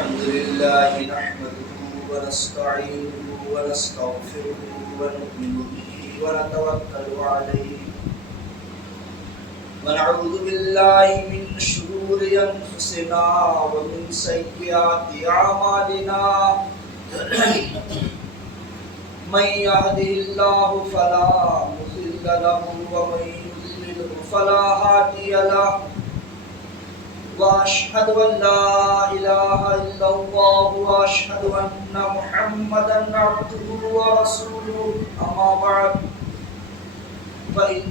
الحمد لله نحمده ونستعينه ونستغفره ونؤمن به ونتوكل عليه ونعوذ بالله من شرور أنفسنا ومن سيئات أعمالنا من يهده الله فلا مضل له ومن يضلل فلا هادي له وأشهد أن لا إله إلا الله وأشهد أن محمدا عبده ورسوله أما بعد فإن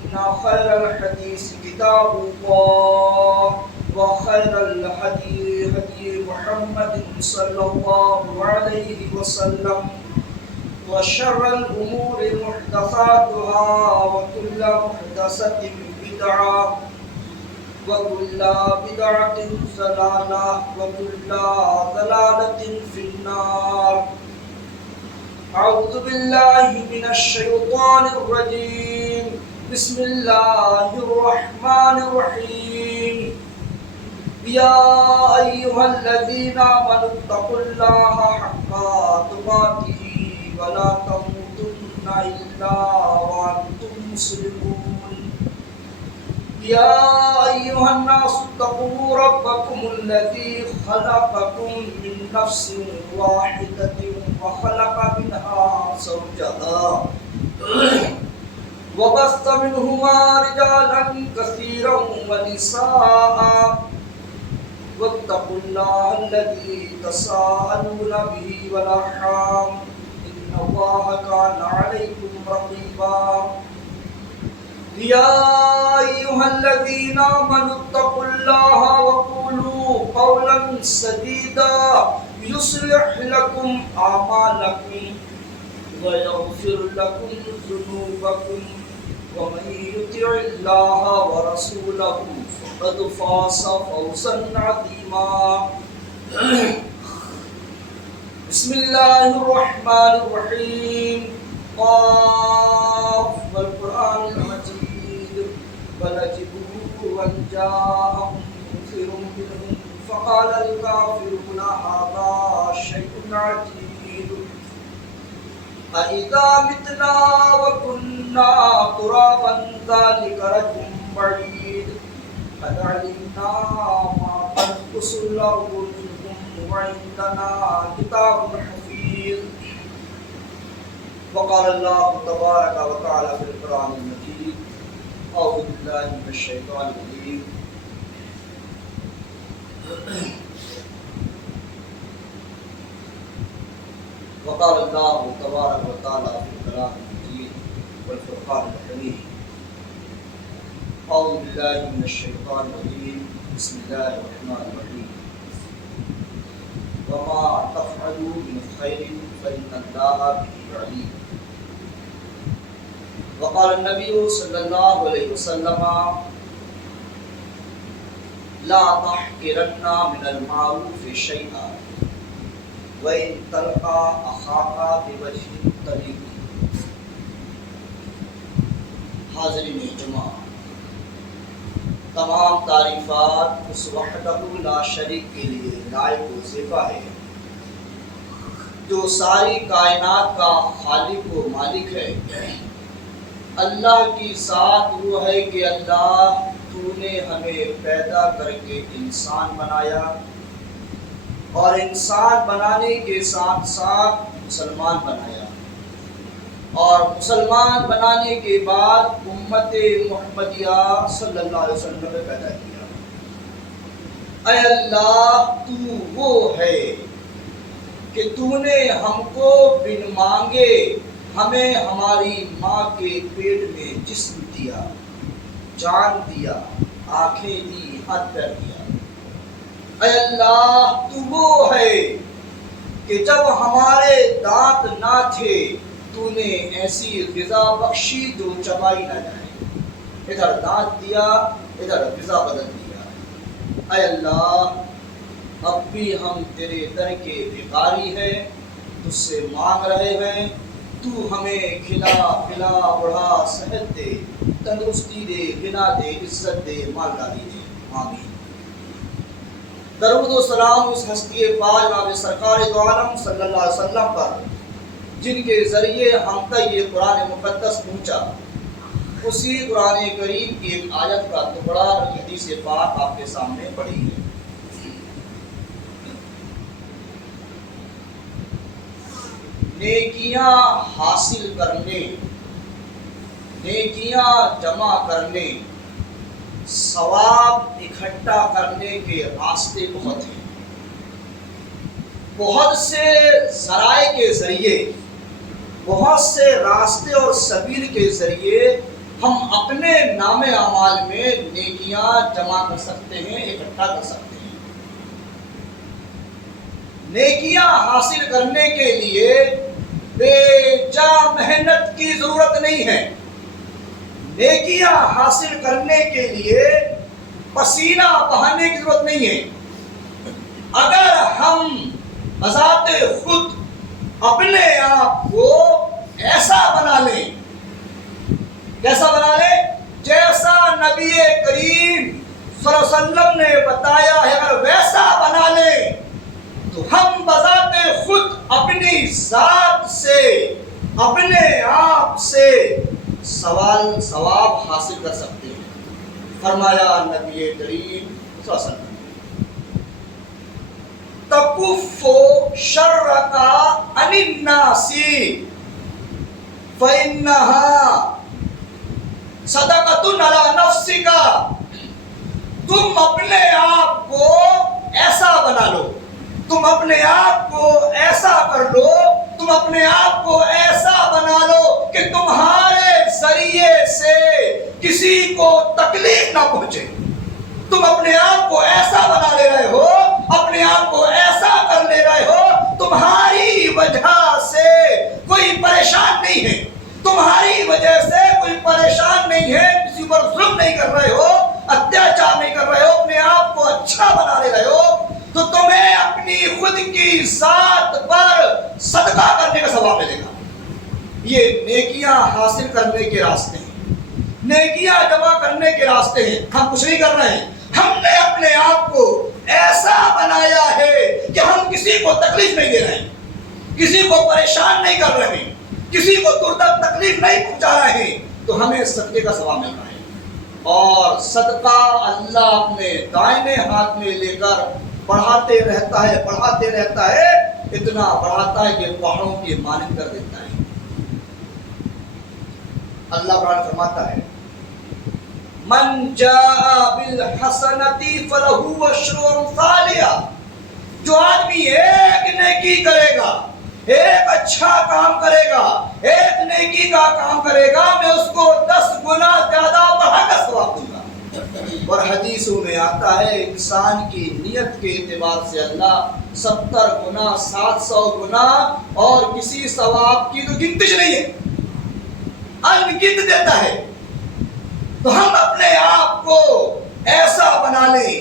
خير الحديث كتاب الله وخير الهدي هدي محمد صلى الله عليه وسلم وشر الأمور محدثاتها وكل محدثة بدعة وكل بدعة ضلالة وكل ضلالة في النار. أعوذ بالله من الشيطان الرجيم. بسم الله الرحمن الرحيم. يا أيها الذين آمنوا اتقوا الله حق تقاته ولا تموتن إلا وأنتم مسلمون. يا أيها الناس اتقوا ربكم الذي خلقكم من نفس واحدة وخلق منها زوجها وبث منهما رجالا كثيرا ونساء واتقوا الله الذي تساءلون به والأرحام إن الله كان عليكم رقيبا. يا أيها الذين آمنوا اتقوا الله وقولوا قولا سديدا يصلح لكم أعمالكم ويغفر لكم ذنوبكم ومن يطع الله ورسوله فقد فاز فوزا عظيما. بسم الله الرحمن الرحيم. قاف والقرآن المجيد بل عجبوا أن جاءهم منذر منهم فقال الكافرون هذا شيء عجيب أإذا متنا وكنا ترابا ذلك رجع بعيد قد علمنا ما تنقص الأرض منهم وعندنا كتاب حفيظ. وقال الله تبارك وتعالى في القرآن المجيد أعوذ بالله من الشيطان الرجيم. وقال الله تبارك وتعالى في القرآن المجيد والفرقان الحميد أعوذ بالله من الشيطان الرجيم. بسم الله الرحمن الرحيم. وما تفعلوا من خير فإن الله به عليم. وقال النبي صلى الله عليه وسلم لا تحقرن من المعروف شيئا وإن تلقى أخاك بوجه طليق. حاضرین جمعہ، تمام تعریفات اس وحدہ لا شریک کے لیے لائق و زیبا ہے جو ساری کائنات کا خالق و مالک ہے. اللہ کی ذات وہ ہے کہ اللہ تو نے ہمیں پیدا کر کے انسان بنایا اور انسان بنانے کے ساتھ ساتھ مسلمان بنایا اور مسلمان بنانے کے بعد امت محمدیہ صلی اللہ علیہ وسلم نے پیدا کیا. اے اللہ تو وہ ہے کہ تو نے ہم کو بن مانگے ہمیں ہماری ماں کے پیٹ میں جسم دیا، جان دیا، آنکھیں دی، ہاتھ پیر دیا. اے اللہ تو وہ ہے کہ جب ہمارے دانت نہ تھے تو نے ایسی غذا بخشی جو چبائی نہ جائے. ادھر دانت دیا، ادھر غذا بدل دیا. اے اللہ اب بھی ہم تیرے در کے بھکاری ہیں، تجھ سے مانگ رہے ہیں. تو ہمیں کھلا پلا بڑھا صحت دے، تندرستی دے، غنا دے، عزت دے، مالداری دے. آمین. درود و سلام اس ہستی پاک جناب سرکار دو عالم صلی اللہ علیہ وسلم پر جن کے ذریعے ہم تک یہ قرآن مقدس پہنچا. اسی قرآن کریم کی ایک آیت کا ٹکڑا حدیث پاک آپ کے سامنے پڑھی ہے. نیکیاں حاصل کرنے، نیکیاں جمع کرنے، ثواب اکٹھا کرنے کے راستے بہت ہیں. بہت سے ذرائع کے ذریعے، بہت سے راستے اور سبیل کے ذریعے ہم اپنے نام اعمال میں نیکیاں جمع کر سکتے ہیں، اکٹھا کر سکتے ہیں. نیکیاں حاصل کرنے کے لیے بے جا محنت کی ضرورت نہیں ہے. نیکیاں حاصل کرنے کے لیے پسینہ بہانے کی ضرورت نہیں ہے. اگر ہم بذات خود اپنے آپ کو ایسا بنا لیں، کیسا بنا لیں؟ جیسا نبی کریم صلی اللہ علیہ وسلم نے بتایا ہے، اگر ویسا بنا لیں تو ہم بذات خود اپنی ذات سے، اپنے آپ سے ثواب حاصل کر سکتے ہیں. فرمایا نبی کریم صلی اللہ علیہ وسلم، تکف شرک عن الناس فإنها صدقۃ علی نفسک. تم اپنے آپ کو ایسا بنا لو، تم اپنے آپ کو ایسا کر لو، تم اپنے آپ کو ایسا بنا لو کہ تمہارے ذریعے سے کسی کو تکلیف نہ پہنچے. تم اپنے آپ کو ایسا بنا لے رہے ہو، اپنے آپ کو ایسا کر لے رہے ہو، تمہاری وجہ سے کوئی پریشان نہیں ہے، تمہاری وجہ سے کوئی پریشان نہیں ہے، کسی پر ظلم نہیں کر رہے ہو، اتیاچار نہیں کر رہے ہو، اپنے آپ کو اچھا بنا لے رہے ہو، تو تمہیں اپنی خود کی ذات پر صدقہ کرنے کا ثواب ملے گا. یہ نیکیاں حاصل کرنے کے راستے ہیں، نیکیاں جمع کرنے کے راستے ہیں. ہم کچھ نہیں کر رہے ہیں، ہم نے اپنے آپ کو ایسا بنایا ہے کہ ہم کسی کو تکلیف نہیں دے رہے ہیں، کسی کو پریشان نہیں کر رہے ہیں، کسی کو تردد تکلیف نہیں پہنچا رہے ہیں، تو ہمیں صدقے کا ثواب مل رہا ہے. اور صدقہ اللہ اپنے دائنے ہاتھ میں لے کر بڑھاتے رہتا ہے، بڑھاتے رہتا ہے، اتنا بڑھاتا ہے کہ پہاڑوں کے مانند کر دیتا ہے. اللہ قرآن فرماتا ہے، من جاء بالحسنۃ فلہ عشر امثالہا. جو آدمی ایک نیکی کرے گا، ایک اچھا کام کرے گا، ایک نیکی کا کام کرے گا، میں اس کو 10 گنا زیادہ بڑھا کر ثواب دوں گا. اور حدیثوں میں آتا ہے انسان کی نیت کے اعتبار سے اللہ 70 گنا، 700 گنا اور کسی ثواب کی تو گنتش نہیں ہے، انگنت دیتا ہے. تو ہم اپنے آپ کو ایسا بنا لیں،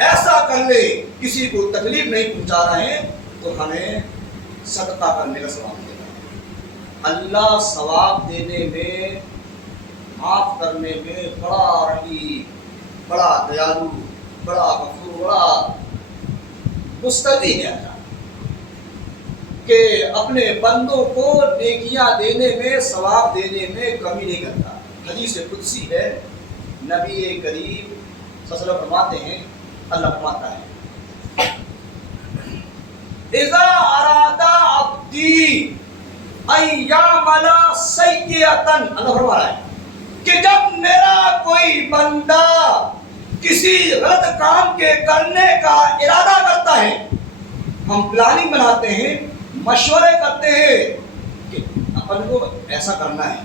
ایسا کر لیں، کسی کو تکلیف نہیں پہنچا رہے ہیں، تو ہمیں صدقہ کرنے کا ثواب ملے گا. اللہ ثواب دینے میں، معاف کرنے میں بڑا رحیم، بڑا دیالو، بڑا غفور، بڑا مستعدی ہے اللہ، کہ اپنے بندوں کو نیکیاں دینے میں، ثواب دینے میں کمی نہیں کرتا. حدیث قدسی ہے، نبی کریم صلی اللہ علیہ وسلم فرماتے ہیں، اللہ فرماتا ہے، اذا اراد عبدی ان یعمل سیئۃ، اللہ فرما رہا ہے کہ جب میرا کوئی بندہ کسی غلط کام کے کرنے کا ارادہ کرتا ہے، ہم پلاننگ بناتے ہیں، مشورے کرتے ہیں کہ اپن کو ایسا کرنا ہے،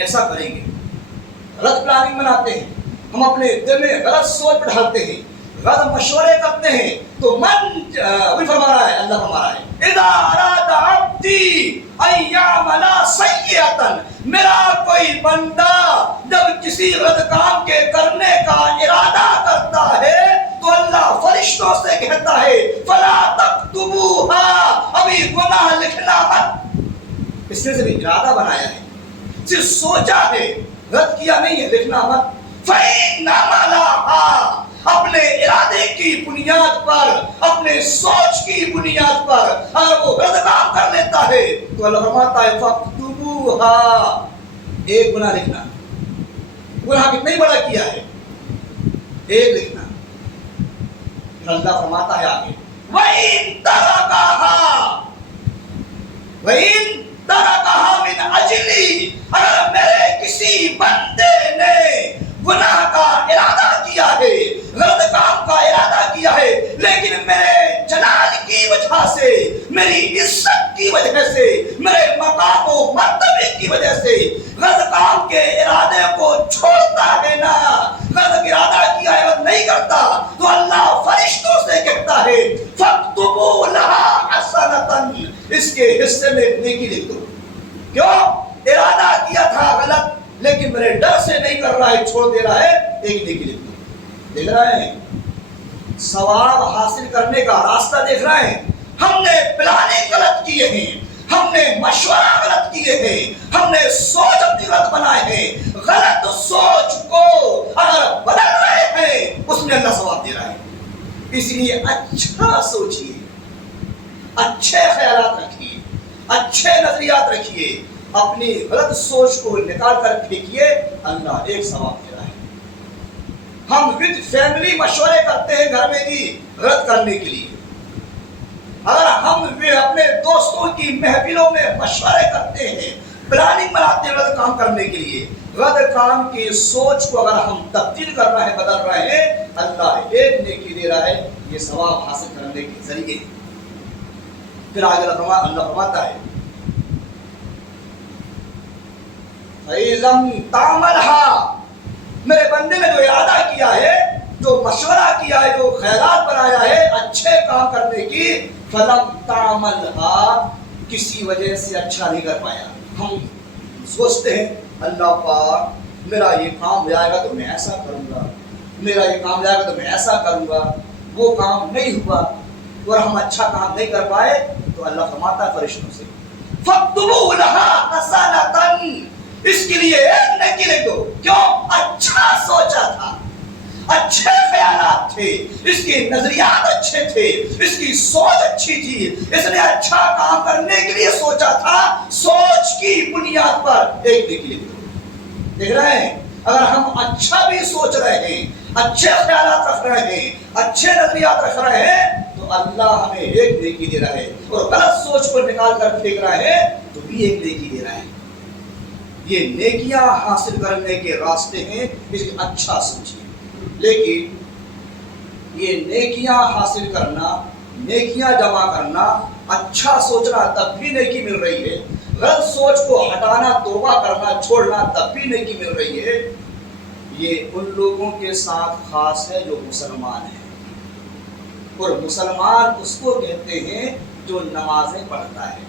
ایسا کریں گے، غلط پلاننگ بناتے ہیں، ہم اپنے دل میں غلط سوچ ڈالتے ہیں، غلط مشورے کرتے ہیں، تو وہی فرما رہا ہے، اللہ فرما رہا ہے، اذا اراد عبدی ان یعمل سیئۃ، میرا کوئی بندہ جب کسی غلط کام کے کرنے کا ارادہ کرتا ہے تو اللہ فرشتوں سے کہتا ہے، فلا تکتبوها، ابھی گناہ لکھنا مت. اس نے صرف ارادہ بنایا ہے، صرف سوچا ہے، غلط کیا نہیں ہے، لکھنا مت. فإنما لها، اپنے ارادے کی بنیاد اپنے سوچ کی بنیاد پر اگر وہ غلط کام کر لیتا ہے تو اللہ فرماتا ہے فَاكْتُبُوهَا، ایک گناہ لکھنا. گناہ کتنا ہی بڑا کیا ہے؟ ایک لکھنا. اللہ فرماتا ہے آگے وَإِن تَرَكَهَا مِنْ أَجْلِي، اگر میرے کسی بندے نے گناہ کا ارادہ کیا ہے، غلط کام کا ارادہ کیا ہے، لیکن میرے جلال کی وجہ سے، میری عزت کی وجہ سے، میرے مقام و مرتبے کی وجہ سے غلط کام کے ارادے کو چھوڑتا ہے نا، غلط ارادہ کیا ہے اور نہیں کرتا، تو اللہ فرشتوں سے کہتا ہے فَاكْتُبُوا لَهَا حَسَنَةً، اس کے حصے میں ایک نیکی لکھ دو. کیوں؟ ارادہ کیا تھا غلط، لیکن میرے ڈر سے نہیں کر رہا ہے، چھوڑ دے رہا ہے، ایک نیکی لکھ دو. دیکھ رہے ہیں ثواب حاصل کرنے کا راستہ، دیکھ رہے ہیں. ہم نے پلاننگ غلط کیے ہیں، ہم نے مشورہ غلط کیے ہیں، ہم نے سوچ اپنی غلط بنائے ہیں. غلط سوچ کو اگر بدل رہے ہیں اس میں اللہ ثواب دے رہا ہے. اس لیے اچھا سوچیے، اچھے خیالات رکھیے، اچھے نظریات رکھیے، اپنی غلط سوچ کو نکال کر پھینکیے، اللہ ایک ثواب دے رہا ہے. ہم ود فیملی مشورے کرتے ہیں گھر میں جی غلط کرنے کے لیے. اگر ہم اپنے دوستوں کی محفلوں میں مشورے کرتے ہیں، پلاننگ بناتے ہیں غلط کام کرنے کے لیے، غلط کام کی سوچ کو اگر ہم تبدیل کر رہے ہیں، بدل رہے ہیں، اللہ ایک نیکی دے رہا ہے، یہ ثواب حاصل کرنے کے ذریعے. پھر آگے اللہ فرماتا ہے فَإِلَمْ تَعْمَلْهَا، میرے بندے نے جو ارادہ کیا ہے، جو مشورہ کیا ہے، جو خیالات بنایا ہے اچھے کام کرنے کی، فَلَمْ تَعْمَلْهَا، کسی وجہ سے اچھا نہیں کر پایا. ہم سوچتے ہیں اللہ پاک میرا یہ کام ہو جائے گا تو میں ایسا کروں گا، میرا یہ کام ہو جائے گا تو میں ایسا کروں گا، وہ کام نہیں ہوا اور ہم اچھا کام نہیں کر پائے، تو اللہ فرماتا ہے فرشتوں سے فَاكْتُبُوا لَهَا حَسَنَةً، اس کے لیے ایک نیکی لکھ دو. کیوں؟ اچھا سوچا تھا، اچھے خیالات تھے، اس کے نظریات اچھے تھے، اس کی سوچ اچھی تھی، اس نے اچھا کام کرنے کے لیے سوچا تھا. سوچ کی بنیاد پر ایک نیکی لکھ دو. دیکھ رہے ہیں اگر ہم اچھا بھی سوچ رہے ہیں، اچھے خیالات رکھ رہے ہیں، اچھے نظریات رکھ رہے ہیں، تو اللہ ہمیں ایک نیکی دے رہا ہے. اور غلط سوچ کو نکال کر پھینک رہا ہے تو بھی ایک نیکی دے رہا ہے. یہ نیکیاں حاصل کرنے کے راستے ہیں، اس لیے اچھا سوچیے. لیکن یہ نیکیاں حاصل کرنا، نیکیاں جمع کرنا، اچھا سوچنا تب بھی نیکی مل رہی ہے، غلط سوچ کو ہٹانا، توبہ کرنا، چھوڑنا تب بھی نیکی مل رہی ہے. یہ ان لوگوں کے ساتھ خاص ہے جو مسلمان ہیں، اور مسلمان اس کو کہتے ہیں جو نمازیں پڑھتا ہے.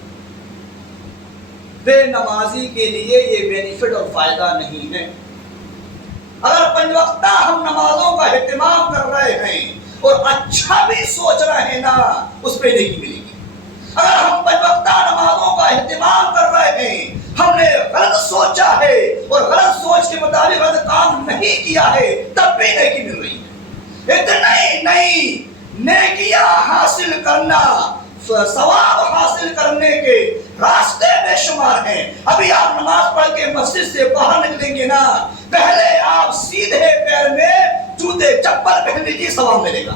بے نمازی کے لیے یہ بینیفٹ اور فائدہ نہیں ہے. اگر پنج وقتہ ہم نمازوں کا اہتمام کر رہے ہیں اور اچھا بھی سوچ رہے ہیں نا، اس پہ نیکی ملے گی. اگر ہم پنج وقتہ نمازوں کا اہتمام کر رہے ہیں، ہم نے غلط سوچا ہے اور غلط سوچ کے مطابق غلط کام نہیں کیا ہے، تب بھی نیکی مل رہی ہے. اتنا ہی نہیں، نیکیاں حاصل کرنا، ثواب حاصل کرنے کے راستے بے شمار ہیں. ابھی آپ نماز پڑھ کے مسجد سے باہر نکلیں گے نا، پہلے آپ سیدھے پیر میں جوتے چپل پہن لیجیے، ثواب ملے گا.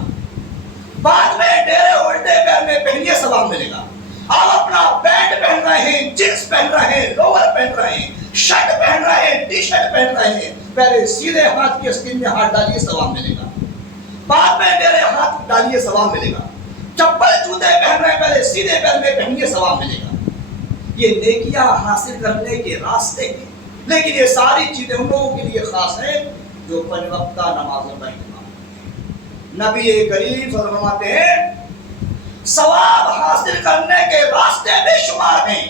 بعد میں ڈیرے الٹے پیر میں پہنیے، ثواب ملے گا. آپ اپنا پینٹ پہن رہے ہیں، جینس پہن رہے ہیں، لوور پہن رہے ہیں، شرٹ پہن رہے ہیں، ٹی شرٹ پہن رہے ہیں، پہلے سیدھے ہاتھ کی آستین میں ہاتھ ڈالیے، ثواب ملے گا. بعد میں ڈیرے ہاتھ ڈالیے، ثواب ملے گا. چپل جوتے پہن رہے ہیں، پہلے سیدھے پیر میں پہنیے، ثواب ملے گا. یہ نیکیاں حاصل کرنے کے راستے ہیں. لیکن یہ ساری چیزیں ان لوگوں کے لیے خاص ہیں جو پنج وقتہ نمازوں کا اہتمام کرتے ہیں. نبی کریم صلی اللہ علیہ وسلم فرماتے ہیں ثواب حاصل کرنے کے راستے بے شمار ہیں،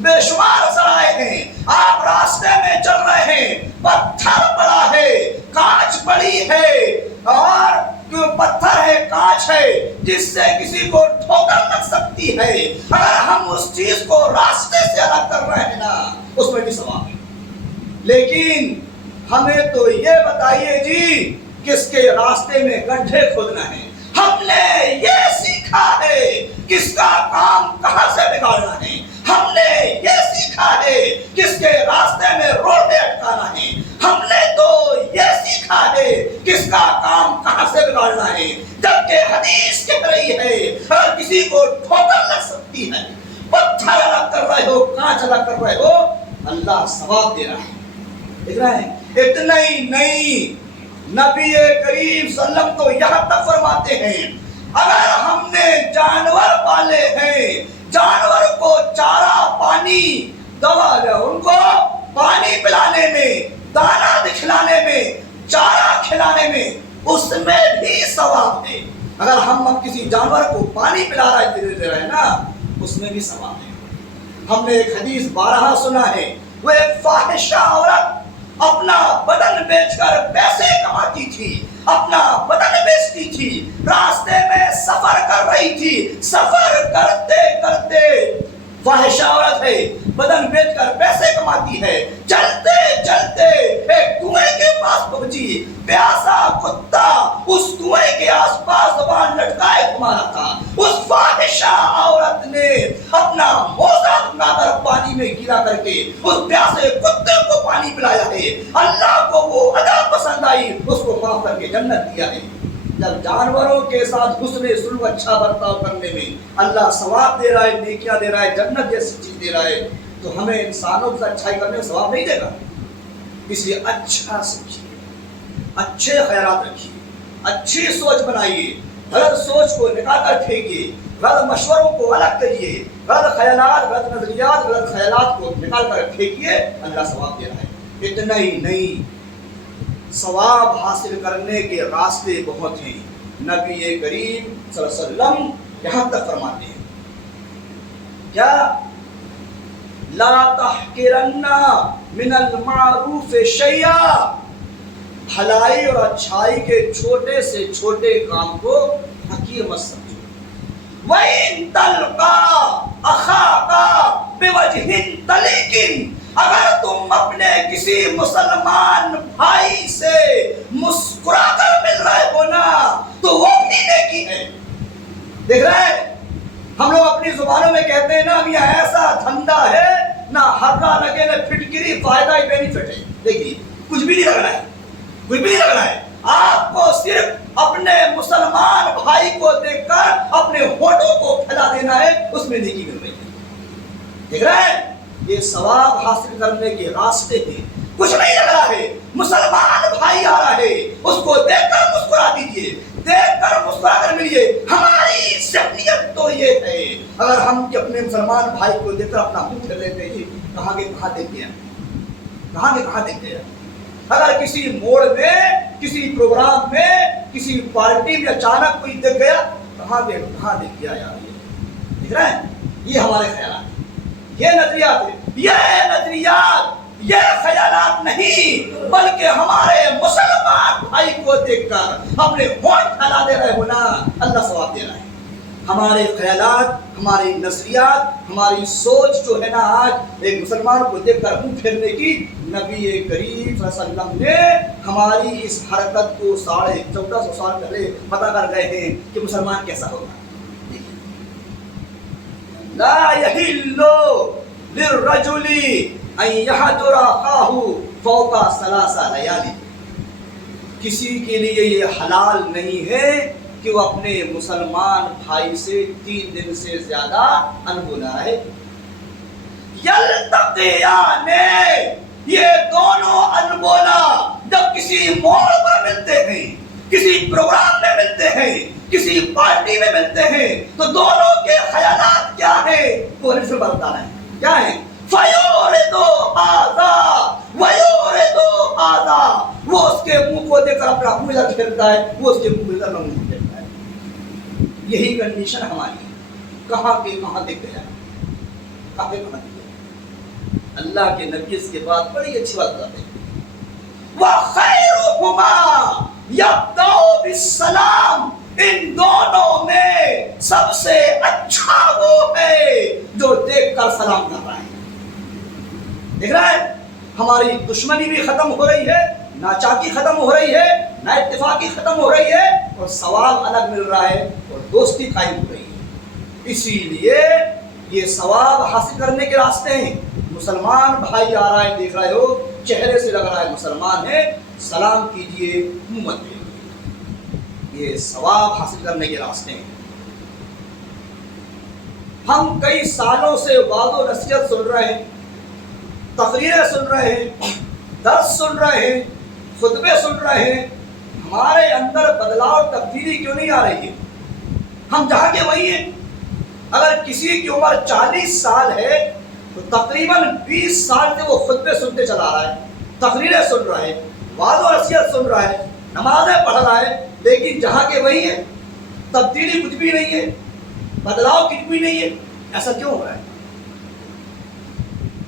بے شمار ذرائع ہیں. آپ راستے میں چل رہے ہیں، پتھر پڑا ہے، کانچ پڑی ہے، اور پتھر ہے، کانچ ہے، جس سے کسی کو ٹھوکر لگ سکتی ہے. اگر ہم اس چیز کو راستے سے الگ کر رہے ہیں نا، اس میں بھی ثواب ہے. لیکن ہمیں تو یہ بتائیے جی کس کے راستے میں گڈھے کھودنا ہے. ہم نے یہ سیکھا سیکھا ہے کس کا کام کہاں سے بگاڑنا ہے، ہم نے یہ سیکھا ہے کس کے راستے میں روڈیں اٹکانا ہے، ہم نے تو یہ سیکھا ہے کس کا کام کہاں سے بگاڑنا ہے، جبکہ حدیث کہہ رہی ہے اگر کسی کو ٹھوکر لگ سکتی ہے، پتھر الگ کر رہے ہو، کانچ الگ کر رہے ہو، اللہ ثواب دے رہا ہے۔ دیکھ رہے ہیں، اتنا ہی نہیں، نبی کریم صلی اللہ علیہ وسلم تو یہاں تک فرماتے ہیں اگر ہم نے جانور پالے ہیں، جانور کو چارہ پانی دوا ان کو پانی پلانے میں، دانا کھلانے میں، چارہ کھلانے میں، اس میں بھی ثواب ہے۔ اگر ہم اب کسی جانور کو پانی پلا رہے ہیں نا، اس میں بھی ثواب ہے۔ ہم نے ایک حدیث بارہا سنا ہے، وہ ایک فاحشہ عورت اپنا بدن بیچ کر پیسے کماتی تھی، اپنا بدن بیچتی تھی، راستے میں سفر کر رہی تھی، سفر کرتے کرتے فاحشہ عورت ہے، بدن بیچ کر پیسے کماتی ہے، چلتے چلتے ایک کنویں کے پاس پہنچی، پیاسا کتا اس کنویں کے آس پاس زبان لٹکائے گھما رہا تھا، اس فاحشہ عورت نے اپنا موزہ بنا کر پانی میں گرا کر کے اس پیاسے کتے کو پانی پلایا ہے، اللہ کو وہ ادا پسند آئی، اس کو معاف کر کے جنت دیا ہے۔ جب جانوروں کے ساتھ حسن سلوک اچھا برتاؤ کرنے میں اللہ ثواب دے رہا ہے، نیکیاں دے رہا ہے، جنت جیسی چیز دے رہا ہے، تو ہمیں انسانوں سے اچھائی کرنے میں ثواب نہیں دے گا؟ اس لیے اچھا سمجھیے، اچھے خیالات رکھیے، اچھی سوچ بنائیے، غلط سوچ کو نکال کر پھینکیے، غلط مشوروں کو الگ کریے، غلط خیالات، غلط نظریات، غلط خیالات کو نکال کر پھینکیے، اللہ ثواب دے رہا ہے۔ اتنا ہی نہیں، ثواب حاصل کرنے کے راستے بہت ہیں۔ نبی کریم صلی اللہ علیہ وسلم یہاں تک فرماتے ہیں کیا لا تحقرن من المعروف شیئا، بھلائی اور اچھائی کے چھوٹے سے چھوٹے کام کو حقیر مت سمجھو۔ وَإِن تَلْقَى أَخَاكَ بِوَجْهٍ طَلِيقٍ، اگر تم اپنے کسی مسلمان بھائی سے مسکرا کر مل رہے ہو نا تو وہ بھی نیکی ہے۔ دیکھ رہے ہیں ہم لوگ اپنی زبانوں میں کہتے ہیں نا یہ ایسا دھندا ہے نہ ہرا لگے نہ پھٹکری، فائدہ ہی بینیفٹ ہے۔ دیکھیے کچھ بھی نہیں لگ رہا ہے، کچھ بھی نہیں لگ رہا ہے، آپ کو صرف اپنے مسلمان بھائی کو دیکھ کر اپنے ہونٹوں کو پھیلا دینا ہے، اس میں نیکی مل رہی ہے۔ دیکھ رہے ہیں یہ ثواب حاصل کرنے کے راستے ہیں، کچھ نہیں لگ رہا ہے، مسلمان بھائی آ رہا ہے، اس کو دیکھ کر مسکرا دیجیے، دیکھ کر مسکرا کر ملیے۔ ہماری ذہنیت تو یہ ہے اگر ہم اپنے مسلمان بھائی کو دیکھ کر اپنا منہ پھیر لیتے ہیں، کہاں کے کہاں دیکھتے ہیں، کہاں کے کہاں دیکھتے ہیں۔ اگر کسی موڑ میں، کسی پروگرام میں، کسی پارٹی میں اچانک کوئی دیکھ گیا، کہاں دیکھ گیا یار، دیکھ رہے ہیں یہ ہمارے خیالات، یہ نظریات ہیں، یہ نظریات، یہ خیالات نہیں بلکہ ہمارے مسلمان بھائی کو دیکھ کر اپنے ہونٹ پھیلا دے رہے ہو نا، اللہ ثواب دے رہا ہے۔ ہمارے خیالات، ہماری نظریات، ہماری سوچ جو ہے نا آج ایک مسلمان کو دیکھ کر منہ پھیرنے کی، نبی کریم صلی اللہ علیہ وسلم نے ہماری اس حرکت کو 1450 سال پہلے پتہ کر گئے ہیں کہ مسلمان کیسا ہوگا۔ لا يحل للرجل ان يحجر اخاه فوق 3 ليال، کسی کے لیے یہ حلال نہیں ہے کہ وہ اپنے مسلمان بھائی سے 3 دن سے زیادہ انبولا ہے۔ یلتقیان، یہ دونوں انبولا جب کسی موڑ پر ملتے ہیں، کسی پروگرام میں ملتے ہیں، کسی پارٹی میں ملتے ہیں، تو دونوں کے خیالات کیا ہیں وہ حدیث میں بتانا ہے، کیا ہے؟ فَيُورِدُ هَذَا وَيُورِدُ هَذَا، وہ اس کے منہ کو دیکھ کر اپنا منہ ادھر پھیرتا ہے، وہ اس کے منہ کو دیکھ کر اپنا منہ پھیرتا ہے۔ یہی کنڈیشن ہماری ہے، کہاں کے کہاں دیکھ گیا، کہاں کے کہاں دیکھ گیا۔ اللہ کے نبی اس کے بعد بڑی اچھی بات بتاتے ہیں، وَخَيْرُهُمَا يَبْدَأُ بِالسَّلَامِ، ان دونوں میں سب سے اچھا وہ ہے جو دیکھ کر سلام کر رہا ہے۔ دیکھ رہا ہے ہماری دشمنی بھی ختم ہو رہی ہے، ناچاکی ختم ہو رہی ہے، نا اتفاقی ختم ہو رہی ہے، اور ثواب الگ مل رہا ہے، اور دوستی قائم ہو رہی ہے۔ اسی لیے یہ ثواب حاصل کرنے کے راستے ہیں. مسلمان بھائی آ رہا ہے، دیکھ رہے ہو چہرے سے لگ رہا ہے مسلمان ہے، سلام کیجئے، مت بھیجیے. یہ ثواب حاصل کرنے کے راستے ہیں. ہم کئی سالوں سے وعظ و نصیحت سن رہے ہیں، تقریریں سن رہے ہیں، درس سن رہے ہیں، خطبے سن رہے ہیں. ہمارے اندر بدلاؤ تبدیلی کیوں نہیں آ رہی ہے؟ ہم جہاں کے وہی ہیں. اگر کسی کی عمر 40 سال ہے تو تقریباً 20 سال سے وہ خطبے سنتے چلا رہا ہے، تقریریں سن رہا ہے، وعظ و نصیحت سن رہا ہے، نمازیں پڑھ رہا ہے، لیکن جہاں کے وہی ہے. تبدیلی کچھ بھی نہیں ہے، بدلاؤ کچھ بھی نہیں ہے. ایسا کیوں ہو رہا ہے؟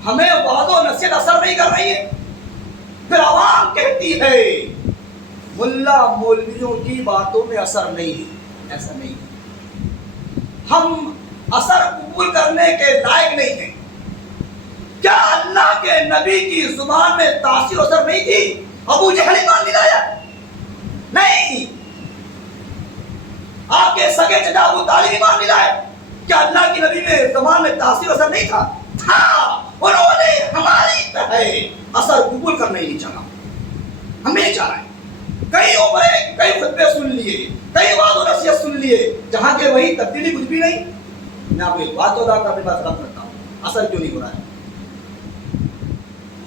ہمیں وعظ و نصیحت اثر نہیں کر رہی ہے. پھر عوام کہتی ہے ملا مولویوں کی باتوں میں اثر نہیں ہے. ایسا نہیں ہے. ہم اثر قبول کرنے کے لائق نہیں ہیں. کیا اللہ کے نبی کی زبان میں تاثیر اثر نہیں تھی؟ ابو جہل ایمان نہیں لایا؟ نہیں. آپ کے سگے چچا ابو طالب ایمان نہیں لائے؟ کیا اللہ کی نبی میں زبان میں تاثیر اثر نہیں تھا؟ تھا. انہوں نے ہماری طرح اثر قبول کرنا ہی نہیں چاہا. ہمیں نہیں چاہ رہے. کئی عمریں کئی خطبے سن لیے، کئی وعظ و نصیحت سن لیے، جہاں کے وہی تبدیلی کچھ بھی نہیں. میں آپ کو ایک بات ادا کرنے بات رد کرتا ہوں، اثر کیوں نہیں ہو رہا ہے.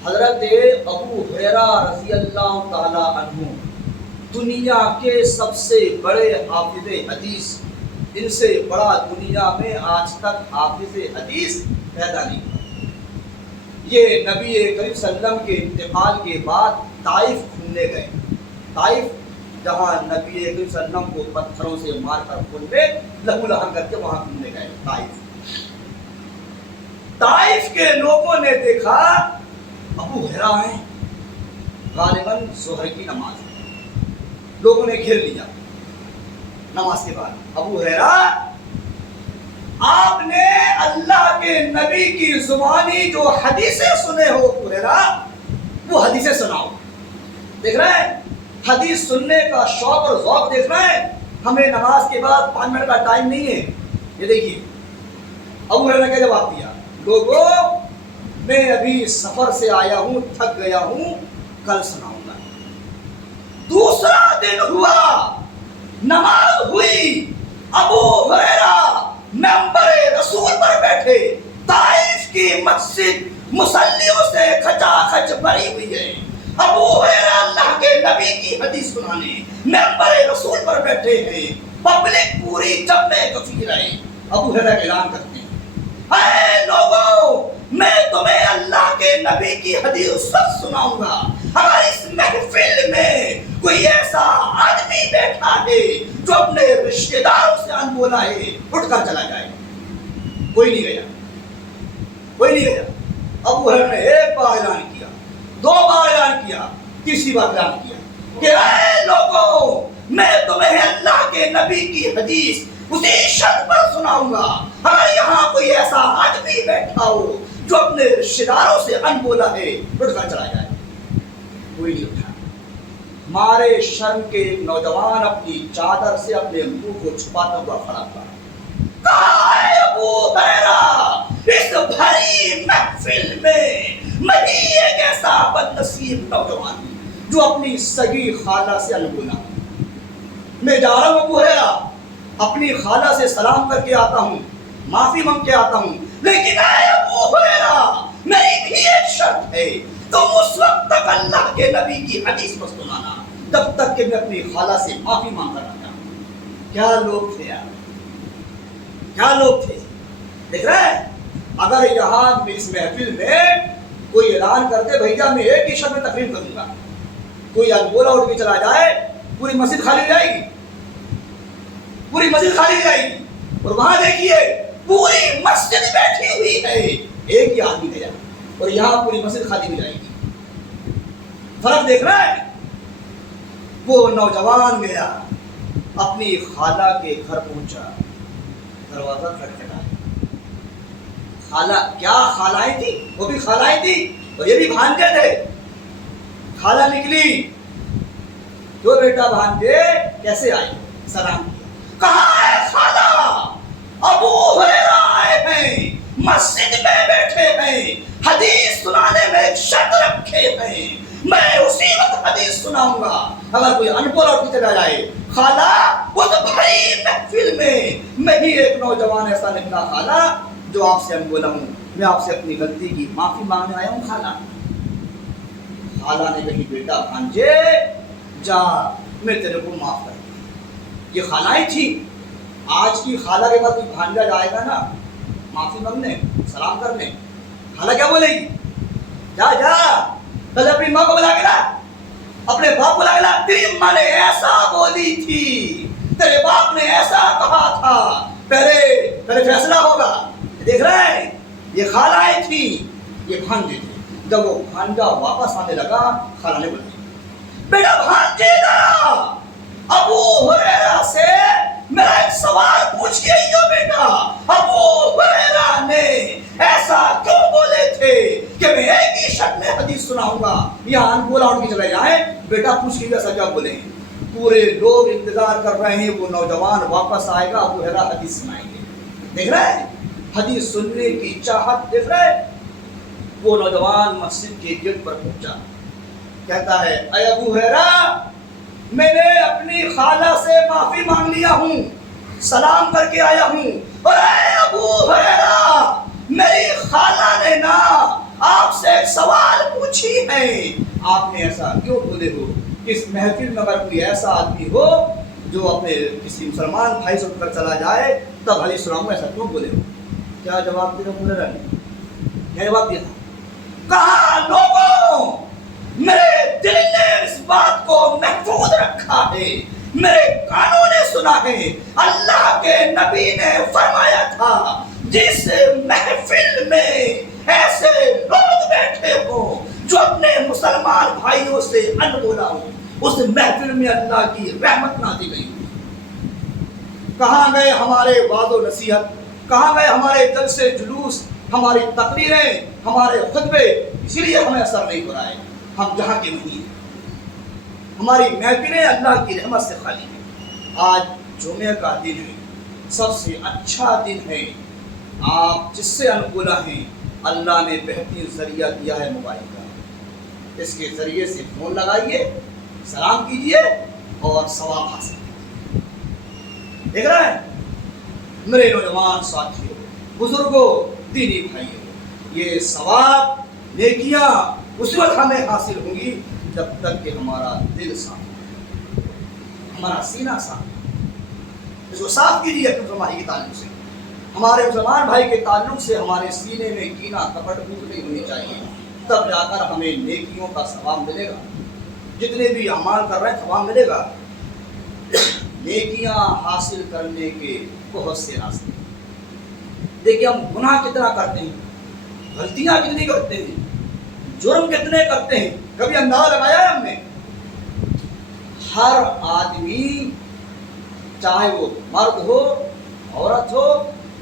حضرت ابو ہریرہ رضی اللہ تعالی عنہ دنیا کے سب سے بڑے حافظ حدیث. ان سے بڑا دنیا میں آج تک حافظ حدیث پیدا نہیں ہوا. یہ نبی کریم صلی اللہ علیہ وسلم کے انتقال کے بعد طائف گھومنے گئے. طائف جہاں نبی کریم صلی اللہ علیہ وسلم کو پتھروں سے مار کر خون میں لہو لہان کر کے وہاں گھومنے گئے. طائف کے لوگوں نے دیکھا ابو ہریرہ ہیں، غالباً ظہر کی نماز ہے. لوگوں نے گھیر لیا. نماز کے بعد ابو ہریرہ آپ نے اللہ کے نبی کی زبانی جو حدیثیں سنے ہو ابو ہریرہ، وہ حدیثیں سناؤ. دیکھ رہے ہیں حدیث سننے کا شوق اور ذوق دیکھ رہے ہیں. ہمیں نماز کے بعد 5 منٹ کا ٹائم نہیں ہے. یہ دیکھیے ابو ہریرہ نے کیا جواب دیا، لوگوں میں ابھی سفر سے آیا ہوں، تھک گیا ہوں، کل سناؤں گا. دوسرا دن ہوا، نماز ہوئی، ابو ہریرہ منبر رسول پر بیٹھے. طائف کی مسجد مصلیوں سے کھچا کھچ بھری ہوئی ہے. ابو ہریرہ اللہ کے نبی کی حدیث سنانے منبر رسول پر بیٹھے ہیں. پبلک پوری جب میں کثیر ہے. ابو ہریرہ اعلان کرتے ہیں، اے لوگوں میں تمہیں اللہ کے نبی کی حدیث سب سناؤں گا. اگر اس محفل میں کوئی ایسا آدمی بیٹھا ہے جو اپنے رشتہ داروں سے انبولا ہے، اٹھ کر چلا جائے. کوئی نہیں گیا، کوئی نہیں گیا. ابو ہریرہ نے ایک بار اعلان کیا، 2 بار اعلان کیا، تیسری بار اعلان کیا کہ اے لوگوں میں تمہیں اللہ کے نبی کی حدیث اسی شرط پر سناؤں گا اگر یہاں کوئی ایسا آدمی بیٹھا ہو جو اپنے رشتہ داروں سے انبولا ہے، اٹھ کر چلا جائے. کوئی نہیں اٹھا. مارے شرم کے ایک نوجوان اپنی چادر سے اپنے منہ کو چھپاتا ہوا کھڑا تھا. کہا ہے ابو ہریرہ اس بھری محفل میں ایک ایسا بد نصیب نوجوان جو اپنی سگی خالہ سے انبولا. میں جا رہا ہوں ابو ہریرہ، اپنی خالہ سے سلام کر کے آتا ہوں، معافی مانگ کے آتا ہوں، لیکن اے ابو ہریرہ میری بھی ایک شرط ہے، تم اس وقت تک اللہ کے نبی کی حدیث مت سنانا جب تک کہ میں اپنی خالہ سے معافی مانگ کر آتا ہوں. کیا لوگ تھے یار، کیا لوگ تھے. دیکھ رہے ہیں اگر یہاں اس محفل میں کوئی اعلان کرتے بھیا میں ایک ہی شب میں تقریر کروں گا، کوئی انبولا اٹھ کے چلا جائے، پوری مسجد خالی ہو جائے گی، پوری مسجد خالی ہو جائے گی. اور وہاں دیکھیے پوری مسجد بیٹھی ہوئی ہے، ایک ہی آدمی گیا، اور یہاں پوری مسجد خالی ہو جائے گی. فرق دیکھ رہا ہے. وہ نوجوان گیا، اپنی خالہ کے گھر پہنچا، دروازہ کھٹکھٹایا. خالہ کیا خالائیں تھی، وہ بھی خالائیں تھی اور یہ بھی بھانجے تھے. خالہ نکلی، جو بیٹا بھانجے کیسے آئی، سلام کیا. کہاں ہے خالہ؟ ابو مسجد میں بیٹھے ہیں، حدیث سنانے میں ایک شرط رکھے ہیں، میں اسی وقت حدیث سناؤں گا۔ اگر کوئی ان پڑھ اور چلا جائے، خالہ وہ تو بھائی محفل میں ہی ایک نوجوان ایسا نکلا، خالہ جو آپ سے بولا ہوں، میں آپ سے اپنی غلطی کی معافی مانگنے آیا ہوں خالہ۔ خالہ نے کہی بیٹا بھانجے جا، میں تیرے کو معاف کر دوں۔ یہ خالائیں تھی، آج کی خالہ کے بعد کوئی بھانجا جائے گا نا معافی مانگنے، سلام کرنے، خالہ کیا بولے گی؟ جا جا، کل اپنی ماں کو بلا کے لا، اپنے باپ کو بلا کے لا، تیری ماں نے ایسا بولی تھی، تیرے باپ نے ایسا کہا تھا، پہلے فیصلہ ہوگا۔ دیکھ رہے ہیں، یہ خالائیں تھی، یہ بھانجے تھے۔ جب وہ بھانجا واپس آنے لگا، خالہ نے بولا بیٹا بھانجے ذرا ابو ہریرہ سے میرا ایک سوال پوچھ کے ہی ہو بیٹا، ابو ہریرہ نے ایسا کیوں بولے تھے کہ میں ایک ہی شرط میں حدیث سناؤں گا؟ یہاں ان بولا ان کی چلے جائیں، بیٹا پوچھ کے ایسا کیا بولے؟ پورے لوگ انتظار کر رہے ہیں، وہ نوجوان واپس آئے گا، ابو ہریرہ حدیث سنائیں گے۔ دیکھ رہے ہیں حدیث سننے کی چاہت، دیکھ رہے ہیں۔ وہ نوجوان مسجد کے گیٹ پر پہنچا، کہتا ہے اے ابو ہریرہ، میں نے اپنی خالہ سے معافی مانگ لیا ہوں، سلام کر کے آیا ہوں، اور اے ابو ہریرہ میری خالہ نے نا آپ سے ایک سوال پوچھی ہے، آپ نے ایسا کیوں بولے ہو؟ اس محفل میں اگر کوئی ایسا آدمی ہو جو اپنے کسی مسلمان بھائی سے اٹھ کر چلا جائے تب حدیث سناؤں گا، ایسا کیوں بولے ہو؟ کیا جواب دیا ابو ہریرہ نے؟ کیا جواب دیا؟ کہا لوگوں میرے دل نے اس بات کو محفوظ رکھا ہے، میرے کانوں نے سنا ہے، اللہ کے نبی نے فرمایا تھا جس محفل میں ایسے لوگ بیٹھے ہوں جو اپنے مسلمان بھائیوں سے ان بولا ہو، اس محفل میں اللہ کی رحمت نازل نہیں ہوئی۔ کہاں گئے ہمارے وعظ و نصیحت، کہاں گئے ہمارے جلسے جلوس، ہماری تقریریں، ہمارے خطبے؟ اسی لیے ہمیں اثر نہیں ہو رہا ہے، ہم جہاں کے نہیں ہیں، ہماری محفلیں اللہ کی رحمت سے خالی ہیں۔ آج جمعہ کا دن ہے، سب سے اچھا دن ہے، آپ جس سے انگولا ہیں، اللہ نے بہترین ذریعہ دیا ہے موبائل کا، اس کے ذریعے سے فون لگائیے، سلام کیجئے اور ثواب حاصل کیجئے۔ دیکھ رہے ہیں میرے نوجوان ساتھیوں، بزرگوں، دینی بھائیوں، یہ ثواب نیکیاں اس وقت ہمیں حاصل ہوں گی جب تک کہ ہمارا دل صاف، ہمارا سینہ صاف۔ اس کو صاف کیجیے اپنے مسلمان کے تعلق سے، ہمارے مسلمان بھائی کے تعلق سے ہمارے سینے میں کینہ کپٹ نہیں ہونی چاہیے، تب جا کر ہمیں نیکیوں کا ثواب ملے گا، جتنے بھی اعمال کر رہے ہیں ثواب ملے گا۔ نیکیاں حاصل کرنے کے بہت سے راستے، دیکھیے ہم گناہ کتنا کرتے ہیں، غلطیاں کتنی کرتے ہیں، جرم کتنے کرتے ہیں، کبھی اندازہ لگایا ہے ہم نے؟ ہر آدمی چاہے وہ مرد ہو، عورت ہو،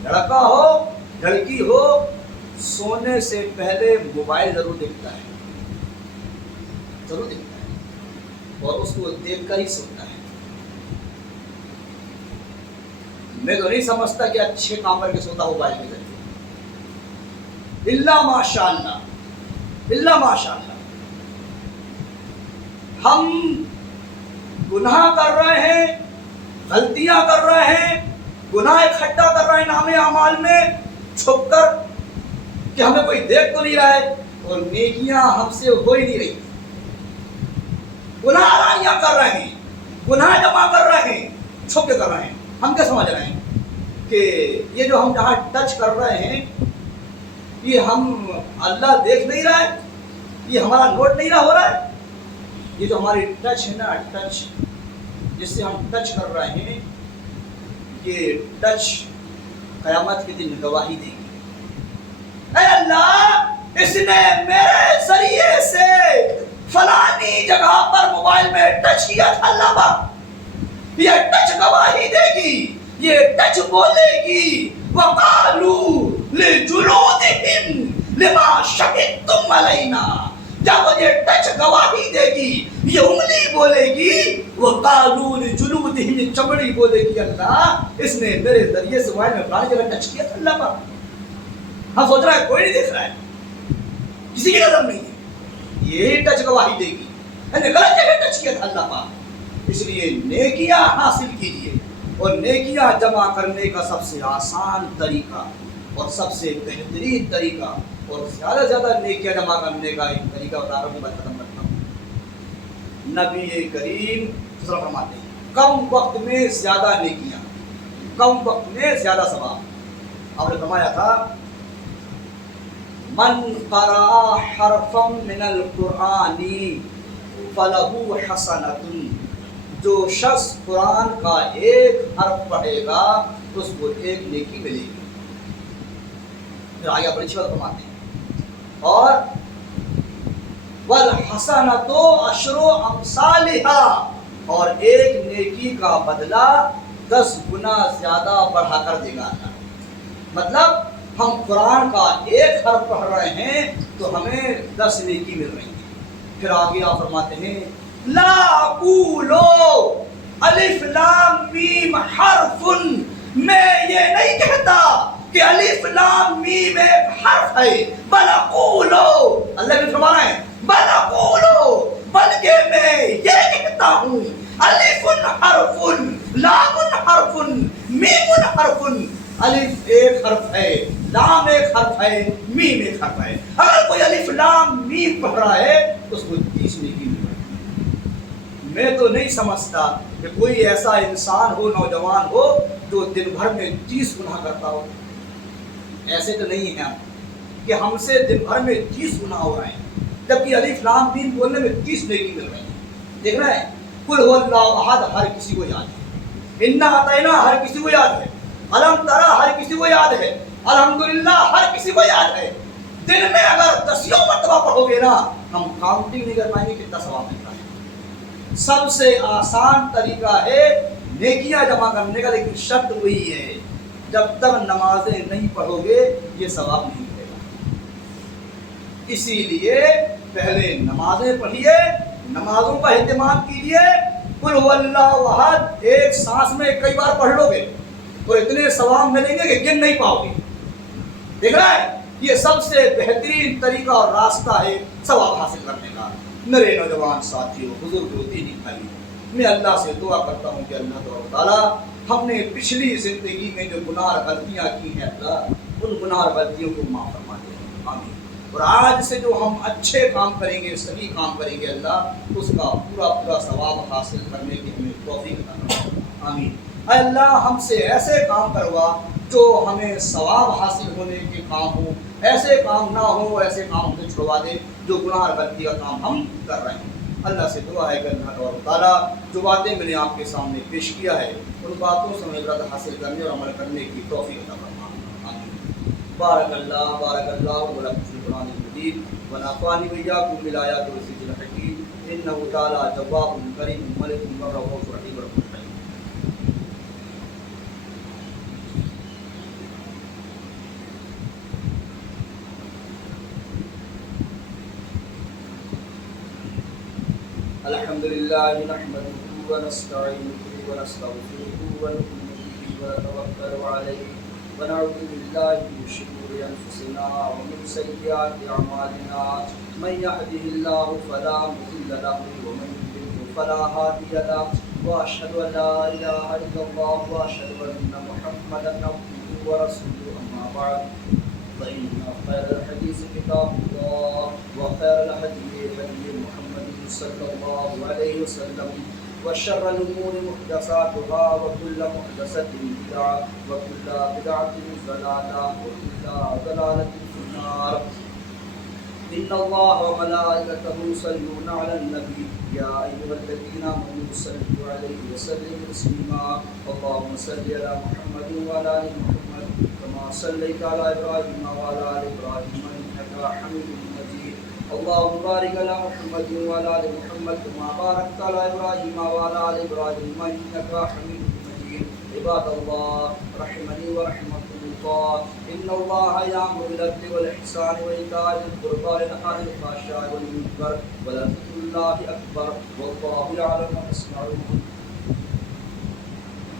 لڑکا ہو، لڑکی ہو، سونے سے پہلے موبائل ضرور دیکھتا ہے، ضرور دیکھتا ہے، اور اس کو دیکھ کر ہی سوتا ہے۔ میں تو نہیں سمجھتا کہ اچھے کام کر کے سوتا ہو موبائل کے ذریعے، اللہ ماشاء اللہ، اللہ ماشاء اللہ۔ ہم گناہ کر رہے ہیں، غلطیاں کر رہے ہیں، گناہ اکٹھا کر رہے ہیں نام اعمال میں چھپ کر کہ ہمیں کوئی دیکھ تو نہیں رہا ہے، اور نیکیاں ہم سے ہو ہی نہیں رہی، گناہ آرائیاں کر رہے ہیں، گناہ جمع کر رہے ہیں، چھپ کے کر رہے ہیں۔ ہم کیا سمجھ رہے ہیں کہ یہ جو ہم جہاں ٹچ کر رہے ہیں یہ ہم اللہ دیکھ نہیں رہا ہے، یہ ہمارا نوٹ نہیں رہا ہو رہا ہے؟ یہ جو ہماری ٹچ ہے نا، ٹچ جس سے ہم ٹچ کر رہے ہیں، یہ ٹچ قیامت کے دن گواہی دے گی، اے اللہ اس نے میرے ذریعے سے فلانی جگہ پر موبائل میں ٹچ کیا تھا، اللہ پاک یہ ٹچ گواہی دے گی، یہ ٹچ بولے گی وَقَالُوا لِجُلُودِهِمْ لِمَا شَهِدتُّمْ عَلَيْنَا۔ جب یہ ٹچ گواہی دے گی، یہ انگلی بولے گی وَقَالُوا لِجُلُودِهِمْ، یہ چمڑی بولے گی اللہ اس نے میرے ذریعے سے موبائل میں فلانی جگہ ٹچ کیا تھا، اللہ پاک ہم سوچ رہے ہیں کوئی نہیں دیکھ رہا ہے، کسی کی نظر نہیں ہے، یہی ٹچ گواہی دے گی، میں نے غلط جگہ ٹچ کیا تھا اللہ پاک۔ اس لیے نیکیاں حاصل کیجیے، اور نیکیاں جمع کرنے کا سب سے آسان طریقہ اور سب سے بہترین طریقہ اور زیادہ سے زیادہ نیکیاں جمع کرنے کا ایک طریقہ بتا کر میں بات ختم کرتا ہوں۔ نبی کریم صلی اللہ علیہ وسلم فرماتے ہیں کم وقت میں زیادہ نیکیاں، کم وقت میں زیادہ ثواب۔ آپ نے فرمایا تھا من قرأ حرفا من القرآن فلہ حسنۃ، جو شخص قرآن کا ایک حرف پڑھے گا اس کو ایک نیکی ملے گی۔ پھر آگے بڑی بات فرماتے ہیں اور والحسنۃ عشر امثالها، اور ایک نیکی کا بدلہ 10 گنا زیادہ بڑھا کر دے گا اللہ۔ مطلب ہم قرآن کا ایک حرف پڑھ رہے ہیں تو ہمیں 10 نیکی مل رہی ہے۔ پھر آگے آپ فرماتے ہیں لا اقولو الف لام میم حرف، میں یہ نہیں کہتا کہ الف لام میم ایک حرف ہے، بل اقولو، اللہ بھی فرما رہے ہیں بل اقولو، بلکہ میں یہ کہتا ہوں الف حرف لام حرف میم حرف، الف ایک حرف ہے، لام ایک حرف ہے، میم ایک حرف ہے۔ اگر کوئی الف لام میم پڑھ رہا ہے تو اس کو 30 نیکی مل رہی ہے۔ میں تو نہیں سمجھتا کہ کوئی ایسا انسان ہو، نوجوان ہو، جو دن بھر میں 30 گناہ کرتا ہو۔ ایسے تو نہیں ہیں ہم کہ ہم سے دن بھر میں 30 گناہ ہو رہے ہیں، جبکہ الف لام میم بولنے میں 30 نیکی مل رہی ہے۔ دیکھ رہے ہیں قل هو اللہ احد ہر کسی کو یاد ہے، انا اعطینا ہر کسی کو یاد ہے، الم ترا ہر کسی کو یاد ہے، الحمدللہ ہر کسی کو یاد ہے۔ دن میں اگر 10 مرتبہ پڑھو گے نا، ہم کاؤنٹنگ نہیں کر پائیں گے کتنا ثواب ملتا ہے۔ سب سے آسان طریقہ ہے نیکیاں جمع کرنے کا، لیکن شرط وہی ہے جب تک نمازیں نہیں پڑھو گے یہ ثواب نہیں ملے گا۔ اسی لیے پہلے نمازیں پڑھیے، نمازوں کا اہتمام کیجیے۔ قل هو اللہ احد ایک سانس میں کئی بار پڑھ لو گے تو اتنے ثواب ملیں گے کہ گن نہیں پاؤ گے۔ دیکھ رہا ہے یہ سب سے بہترین طریقہ اور راستہ ہے ثواب حاصل کرنے کا۔ میرے نوجوان ساتھیوں، بزرگوں، دینی بھائیوں، میں اللہ سے دعا کرتا ہوں کہ اللہ تعالیٰ ہم نے پچھلی زندگی میں جو گناہ غلطیاں کی ہیں اللہ ان گناہ غلطیوں کو معاف فرما دے، آمین۔ اور آج سے جو ہم اچھے کام کریں گے، صحیح کام کریں گے، اللہ اس کا پورا ثواب حاصل کرنے کی ہمیں توفیق عطا فرما، آمین۔ اے اللہ ہم سے ایسے کام کروا جو ہمیں ثواب حاصل ہونے کے کام ہوں، ایسے کام نہ ہو، ایسے کام ہم سے چھڑوا دے جو گناہ غلطی کا کام ہم کر رہے ہیں۔ اللہ سے دعا ہے کہ اللہ تعالیٰ جو باتیں میں نے آپ کے سامنے پیش کیا ہے ان باتوں سے ہمیں عبرت حاصل کرنے اور عمل کرنے کی توفیق عطا فرما، آمین۔ بارک اللہ ولکم فی القرآن المجید ونفعنی وإیاکم بالآیات والذکر الحکیم، انہ تعالیٰ جواب کریم ملک رؤوف رحیم۔ الحمد لله نحمده ونستعينه ونستغفره ونؤمن به ونتوكل عليه ونعوذ بالله من شرور انفسنا ومن سيئات اعمالنا، من يهده الله فلا مضل له ومن يضلل فلا هادي له، واشهد ان لا اله الا الله واشهد ان محمدا عبده ورسوله، اما بعد فإن خير الحديث كتاب الله وخير الهدي هدي محمد صلى الله عليه وسلم، وشر الأمور محدثاتها وكل محدثة بدعة وكل بدعة ضلالة وكل ضلالة في النار۔ إن الله وملائكته يصلون على النبي يا أيها الذين آمنوا صلوا عليه وسلموا تسليما، اللهم صل على محمد وعلى آل محمد كما صليت على إبراهيم وعلى آل إبراهيم إنك حميد مجيد، اللهم بارك على محمد وعلى آل محمد كما باركت على إبراهيم وعلى آل إبراهيم إنك حميد مجيد۔ عباد الله رحمني ورحمكم الله، إن الله يأمر بالعدل والإحسان وإيتاء ذي القربى وينهى عن الفحشاء والمنكر ولذكر الله أكبر والله يعلم ما تصنعون۔